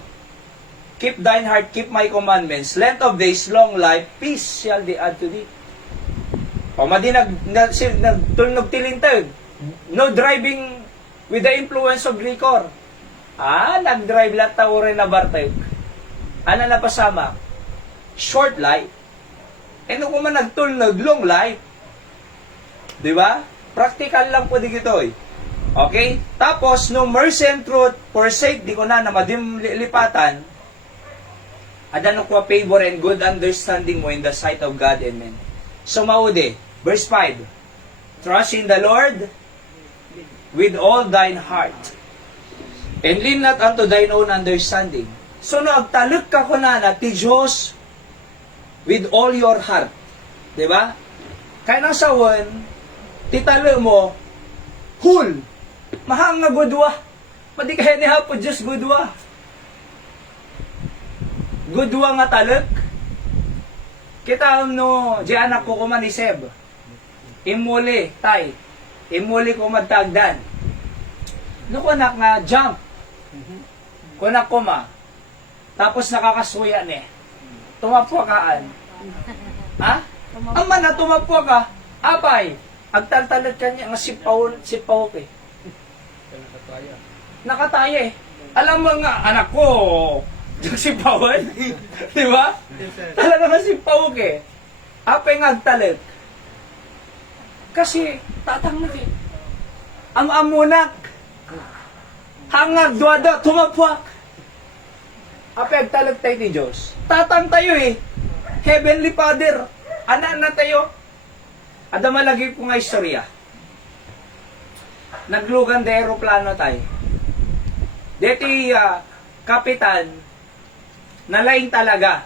keep thine heart, keep my commandments, length of days, long life, peace shall they add to thee. O madi nagtulnog tilintag, no driving with the influence of liquor. Nag-drive lahat tao rin na bartay. Ano na pasama? Short life. E no kung man nagtulnog, long life. Di ba? Practical lang po di gito eh. Okay? Tapos, no mercy and truth, forsake, di ko na madim lipatan, adano ko favor and good understanding mo in the sight of God and men. So, maude, verse 5, trust in the Lord with all thine heart, and lean not unto thine own understanding. So, no, agtaluk ka ko na ti Diyos with all your heart. Diba? Kaya nang sawan, titalo mo, hul, mahang nga gudwa. Pati kaya niya po Diyos gudwa. Gudwa nga taluk. Kita no, di anak ko kumaniseb. Imuli, tay. Imuli ko magtagdan. No kunak nga jump. Kunak ko ma. Tapos nakakasuya ni. Tumapwa kaan. Ha? Ang mana tumapwa ka. Apay. Agtaltalat ka niya nga sipaw eh. Nakataya eh. Alam mo nga, anak ko, sipawan. Di ba? Talaga nga sipaw eh. Apay nga agtalat. Kasi, tatanglag eh. Am-amunak. Hangag, duwada, tumapwak. Apay agtalat tayo ni Diyos. Tatang tayo eh. Heavenly Father. Anak na tayo. Ada malagi ko nga istorya. Naglugan de aeroplano tayo. Deti kapitan, nalaing talaga.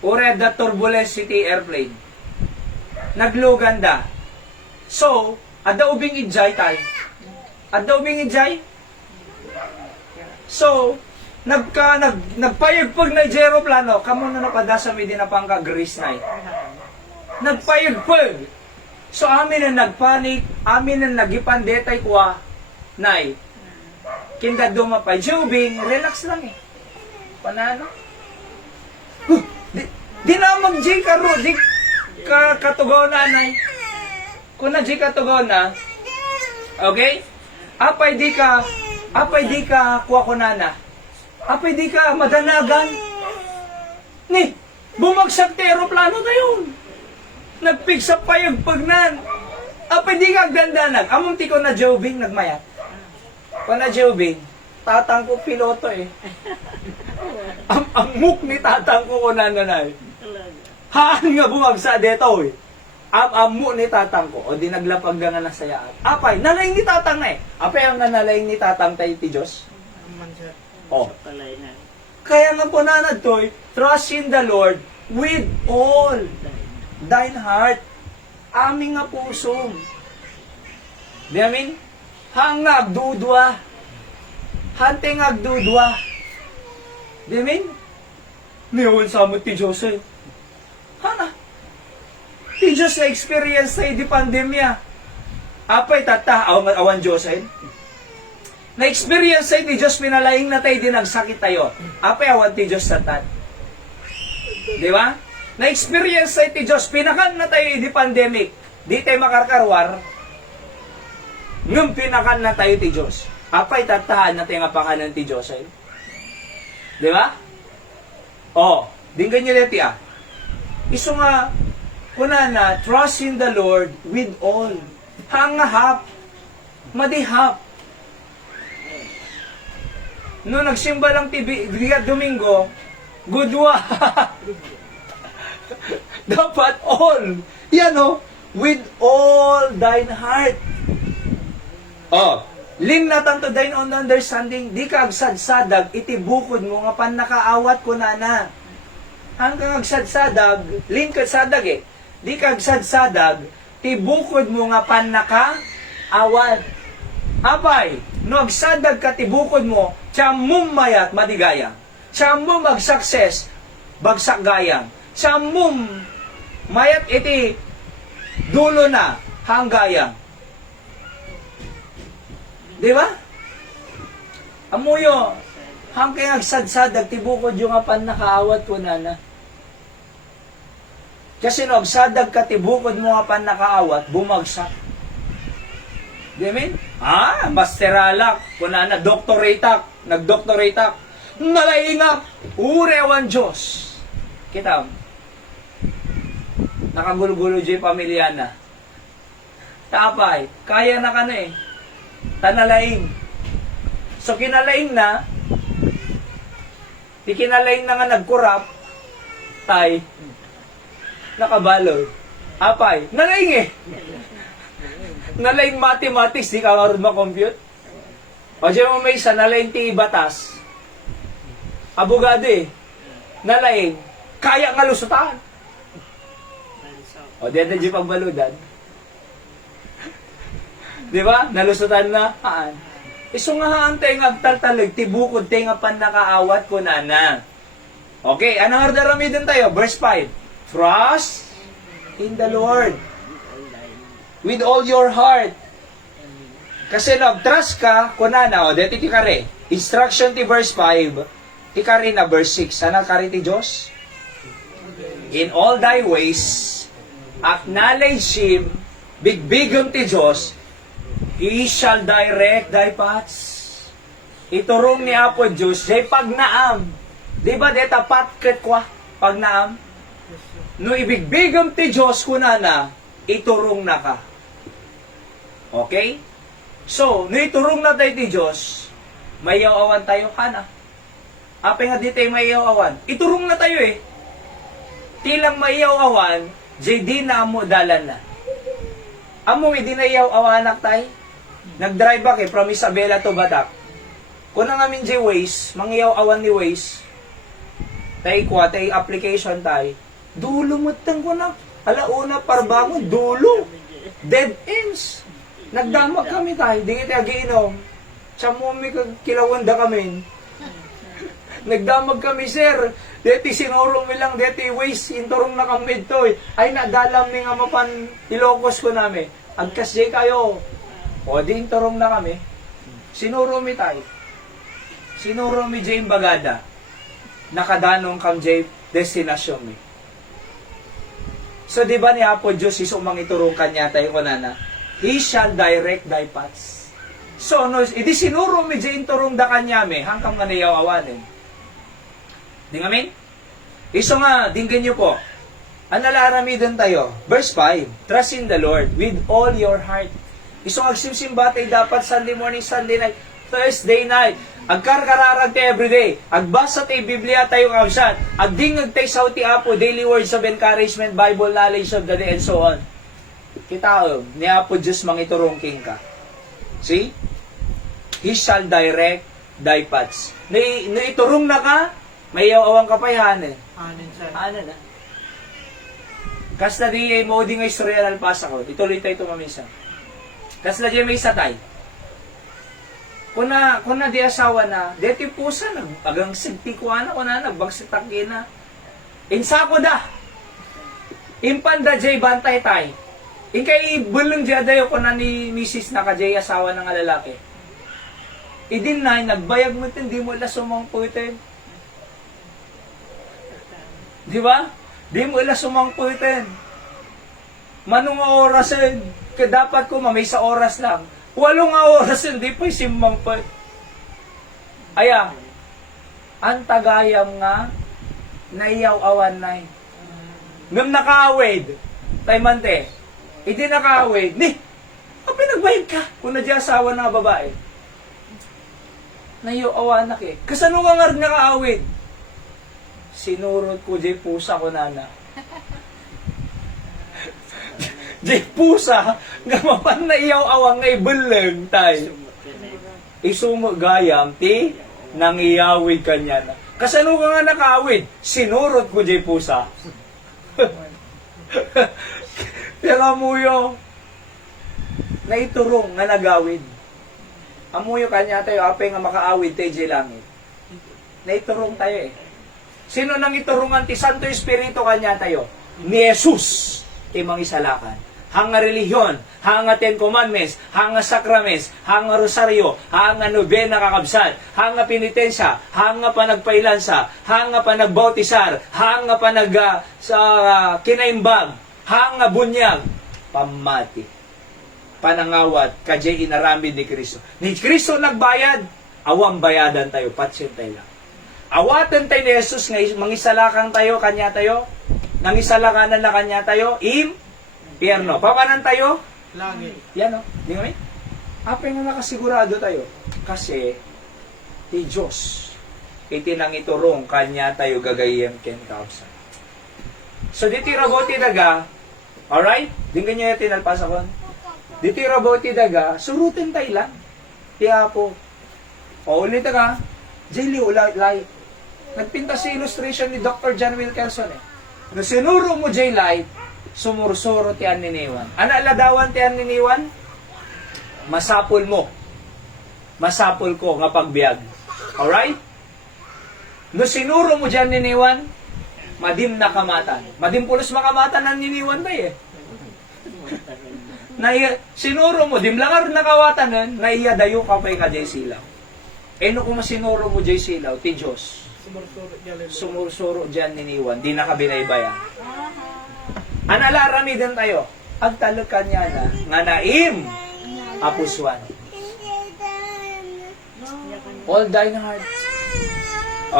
Ure the turbulence city airplane. Naglugan da. So, ada ubing ijay tayo. Ada ubing ijay. So, nagpayagpag na aeroplano, kamo na napadasa mi din na pangka Greece na nagpayagpag. So, amin na nagpanik, amin na nagipandetay kwa, nay, kinda dumapay, jubing, relax lang eh. Panano? Di na mag-J karo, di katugaw na, nay. Kung na J katugaw na, okay? Apay di ka kuha ko nana. Apay di ka madanagan. Ni, bumagsak te aeroplano tayo. Nagpigsa pa yung pagnan. Apay di ka gandanan. Among ti ko na jobing nagmayat. Kung na jobing, tatang ko piloto eh. Ang muk ni tatang ko nananay. Haan nga bumagsak deto eh. Amu ni tatang ko, o di naglapag nga na sayaan. Apay, nalaying ni tatang na eh. Apay ang nalaying ni tatang tayo ti Diyos. Oh. Kaya nga po nanad to'y, trust in the Lord with all thine heart. Aming nga puso. Di amin? Hangag dudwa. Hante ngagdudwa. Di amin? Niyawan sa amot ti Diyos eh. Hana? Ti Diyos na experience sa di pandemya. Apay tata, awan Diyos eh. Na-experience sa ti Diyos, pinalaing na tayo din nagsakit tayo. Apay awan ti Diyos tatan. Di ba? Na-experience sa ti Diyos, pinakan na tayo di pandemic. Di tayo makarkarwar. Ngum pinakan na tayo ti Diyos. Apay tatahan na tayo nga panganan ti Diyos eh. Di ba? Oh, din ganyan neti ah. Iso nga, kuna na, trust in the Lord with all. Hangahap. Madihap. No nagsimba lang Domingo, gudwa. Dapat all. Yan o. With all thine heart. Oh. Lin na tanto thine on understanding. Di ka agsadsadag, itibukod mo nga pan nakaawat ko na. Hanggang agsadsadag, lin ka sadag eh. Di kag sadsadag, tibukod mo nga pan nakaawat. Apay, no agsadag ka tibukod mo, tiyamum mayat madigaya. Tiyamum mag-success, bagsak gayang. Tiyamum mayat iti dulo na hanggayang. Di ba? Amuyo, hanggang agsadsadag, tibukod yung nga pan nakaawat ko na. Kasi no, agsadag ka tibukod mo nga pan nakaawat, bumagsak. Di min? Masteralak, kunana, doktoratak, nagdoktoratak, nalaingap, urewan Diyos. Kita, nakagulo-gulo dyan pamilya na. Tapay, kaya na ka na eh. Tanalaing. So, kinalaing na, di kinalaing na nga nagkurap, tay, nakabaloy. Apay, nalaing eh. Nalaing mathematics, di ka marunong ma-compute. O dyan mo may isa, nalaing ti batas. Abogado eh. Nalaing, kaya nga lusutan. O dyan na dyan pagbaludan. Di ba? Nalusutan na, haan. Iso nga haan tayo agtaltalag, tibukod tayo nga pan nakaawat ko na. Okay, anong hardarami din tayo? Verse 5. Trust in the Lord with all your heart. Kasi trust ka, kunana, o, deti ti kare. Instruction ti verse 5, ti kare na verse 6. Sana kare ti Diyos? In all thy ways, acknowledge Him, bigbigam ti Diyos, He shall direct thy paths. Iturong ni Apo Diyos, jay pagnaam. Di ba, deta patket kwa, pagnaam? No ibigbigam ti Diyos kunana, iturong na ka. Okay? So, no iturong na tayo ti Diyos, mayawawan tayo ka na. Ape nga di tayo mayawawan. Iturong na tayo eh. Tilang mayawawan, jay di na mo dalan na. Amo may dinayaw awanak tay. Nag-drive ba kay from Isabela to Batak. Kung na ngamin di Waze, mangyaw awan ni Waze. Tay kwa, tay application tay. Dulo matang ko na. Alauna parbangon, dulo. Dead ends. Nagdamag kami tay. Di kita giinom. Chamumi kilawanda kami. Nagdamag kami, sir. Deti sinurong mi lang, deti Waze, inturong na kami ito. Ay, nadalam mi nga mapan Ilocos ko nami. Agkas jay kayo. O, di inturong na kami. Sinuro mi tayo. Sinuro mi jay bagada. Nakadanong kam jay destinasyon mi. So, di ba ni Apo Diyos, isumang iturong kanya tayo ko nana? He shall direct thy paths. So, no, idi sinuro mi jay inturong da kanya mi, hangkam nga nayaw awanin. Di nga min? Iso nga, dinggan nyo po. Ang nalaramidan tayo. Verse 5, trust in the Lord with all your heart. Iso nga, simsimbatay dapat Sunday morning, Sunday night, Thursday night. Agkarkararag tayo everyday. Agbasa tayo Biblia tayo kausan. Agdingag tayo sa uti Apo, daily words of encouragement, Bible knowledge of the day, and so on. Kita o, ni Apo Diyos mangiturong king ka. See? He shall direct thy paths. Naiturong na ka, may awang kapayahan eh. Anin, sir. Ano na? Kasna di mo di nga istorya alpasa ko. Ituloy tayo tumamisa. Kasna di may satay. Kung na di asawa na, deti pusa, agang sigtikuan ko na, nagbagsitakin na. Insako da. Impanda jay bantay tay. Ikay bulong di adayo ko na ni Mrs. na kajay asawa ng lalaki. Idin na, nagbayag mo tin, di mo ila sumang puwitin. Di ba? Di mo ila sumangpuitin. Manong orasin, dapat ko mamay sa oras lang. 8 orasin, di pa simangpuit. Aya, ang tagayam nga, naiyaw awan na. Ngam nakaawid, taymante, hindi nakaawid, ni, pinagbayad ka, kung na di asawa na babae. Naiyaw awan na kasano nga nga nakaawid? Sinurot ko, jay pusa ko nana. Jay pusa, nga mapan na iyaw awang ngay bulang tay. Isumo gayam, ti, nang iyawid kanya na. Kasano ka nga nakaawid? Sinurot ko, jay pusa. Tila muyo, naiturong nga nagawid. Amuyo kanya tayo, apay nga makaawid tayo jay langit. Naiturong tayo eh. Sino nang iturungan ti Santo Espiritu kanya tayo? Ni Jesus, ti mangisalakan. Hanga relihiyon, hanga Ten Commandments, hanga Sacraments, hanga Rosaryo, hanga Novena kakabsat, hanga penitensya, hanga panagpailansa, hanga panagbautisan, hanga kinaimbag, hanga bunyag, pamati. Panangawat, kajay inaramid ni Kristo. Ni Kristo nagbayad, awang bayadan tayo, patsin tayo lang. Awatan tayo ni Jesus, mangisalakan tayo, kanya tayo, nangisalakanan na kanya tayo, impyerno. Papanan tayo? Langit. Yan o, di kami? Apay nga nakasigurado tayo. Kasi, ti Diyos, itinangiturong, kanya tayo gagayem ken kausan. So, diti raboti daga, alright? Dinggan nyo yung tinalpasakon. Diti raboti daga, surutin tayo lang. Ti Apo. O, ulit daga, Jayli ulay. Nagpinta si illustration ni Dr. John Wilkerson eh. No sinuro mo Jay Light, sumursuro ti aniniwan. Ana ladawan ti aniniwan? Masapul mo. Masapul ko nga pagbiag. Alright? No sinuro mo dyan niniwan, madim na kamatan. Madim pulos makamatan ang niniwan ba eh. Sinuro mo, dimlangar nakawatan nun, naiya dayo ka pa ka Jay Silaw. No kung masinuro mo Jay Silaw, ti Diyos. Sumursuro dyan niniwan, di nakabinaybayan. Analarami din tayo. Agtalog kanya na, nga naim, apuswan. All thine heart.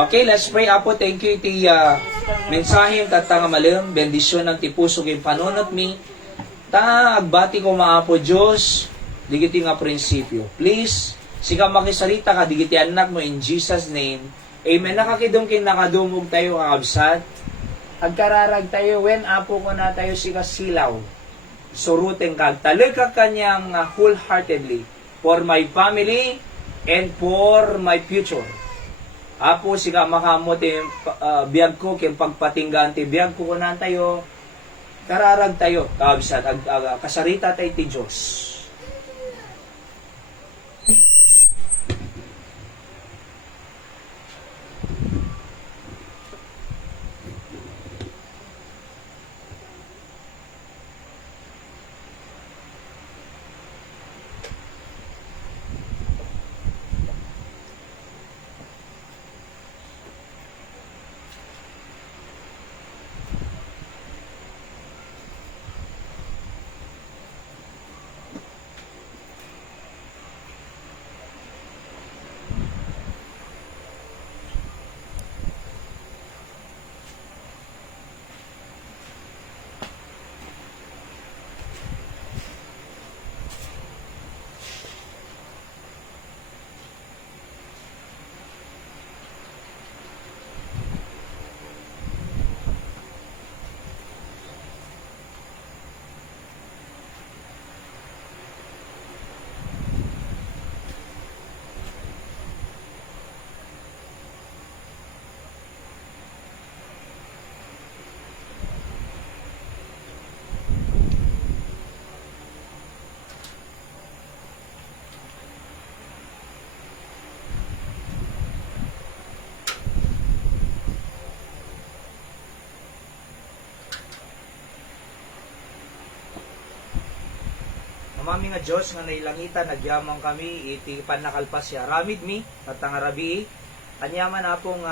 Okay, let's pray. Apo, thank you iti mensahe tatanga malim, bendisyon ng tipuso kayong panunot mi. Agbati ko maapo Diyos, digiti nga prinsipyo. Please, sika makisarita ka, digiti anak mo in Jesus' name. Amen. Nakakidungkin nakadumog tayo kakabsat. Agkararag tayo, when apo ko na tayo sika silaw. suruten kag talag ka kanyang wholeheartedly for my family and for my future. Apo siga makamot biyag ko kay pagpatinggan ti biyag ko kunan tayo kararag tayo kabisat kasarita tay ti Dios. Mami nga Diyos nga nailangita, nagyamang kami, iti panakalpas siya. Ramid mi, katang rabi, anyaman apong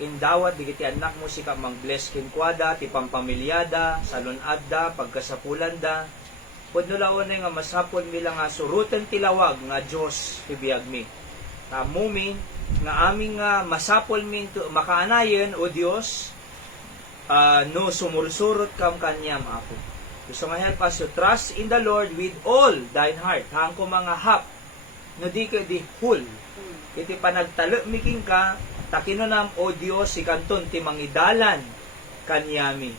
indawat, digiti anak mo si kamang bless kinkwada, ti pampamilyada, salunadda, pagkasapulanda. Pudnulaon na nga masapon mi lang nga surutan tilawag nga Diyos, ibiyag mi. Mumi, nga aming masapol mi makaanayon, o Diyos, no sumursurot kam kanyam apo. Gusto nga help us to trust in the Lord with all thine heart. Hang ko mga hap, no di ka di hul. Iti panagtalo miking ka, takinonam o Diyos, si kanton ti mangidalan kanyami.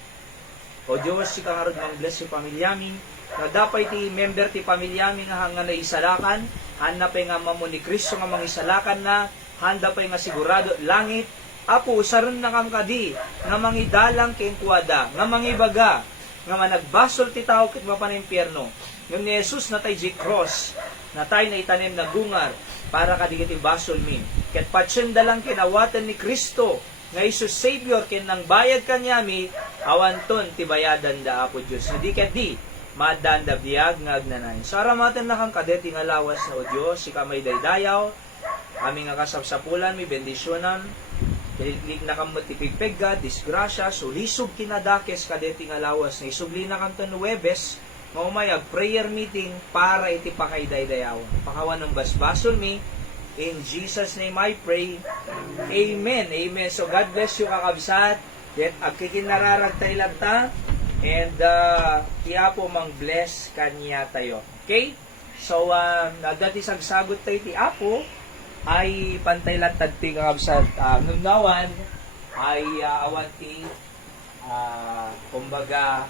O Diyos, si kangarod mang bless si pamilyami, na dapat ti member ti pamilyami nga hanga na isalakan, handa pa nga mamo ni Kristo nga mangisalakan na, handa pa nga sigurado langit, apo, usaron na kam kadi, nga mangidalang kengkwada, nga mangibaga, nga managbasol ti tao ket mapanimpyerno. Ngem ni Jesus na tay cross, na tay na itanim na gungar para kadigiti basol min. Ket patsenda lang kinawatan ni Kristo nga Isus Savior ken nang bayad kanyami awanton ti bayadan da Apo Dios. Hindi ket di madan da biag nga agnanayon. So aramatan na kang kadeti nga lawas na o Dios, si kamay daydayaw, aming nga kasapsapulan mi bendisyonan. Lik na kamot ipigpegga, disgrasya, sulisog kinadakes kadeti nga lawas na isugli na kanton Huwebes, maumayag prayer meeting para iti pakaydaydayawan. Pakawan ng basbasol mi, in Jesus name I pray, Amen, Amen. So God bless you kakabsat, yet agkikinararagtay lang ta, and tiya po mang bless kanya tayo. Okay? So, dati sagsagot tayo ti Apo, ay pantay lang tagpi kakabsat nunnawan ay awanti kumbaga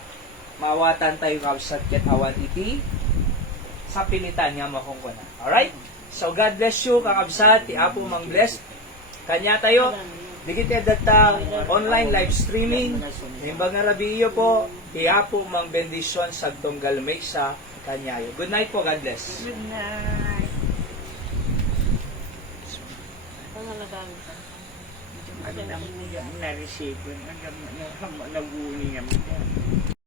mawatan tayo kakabsat ket awan iti sa pilitan nga makungkuna. Alright? So God bless you kakabsat, ti Apo mang bless kanya tayo. Digiti data online live streaming nimbag nga rabiyo po, ti Apo mang bendisyon sa tunggal sa kanyayo. Good night po, God bless. Good night. Ang na-receive, ang nag-uuni naman.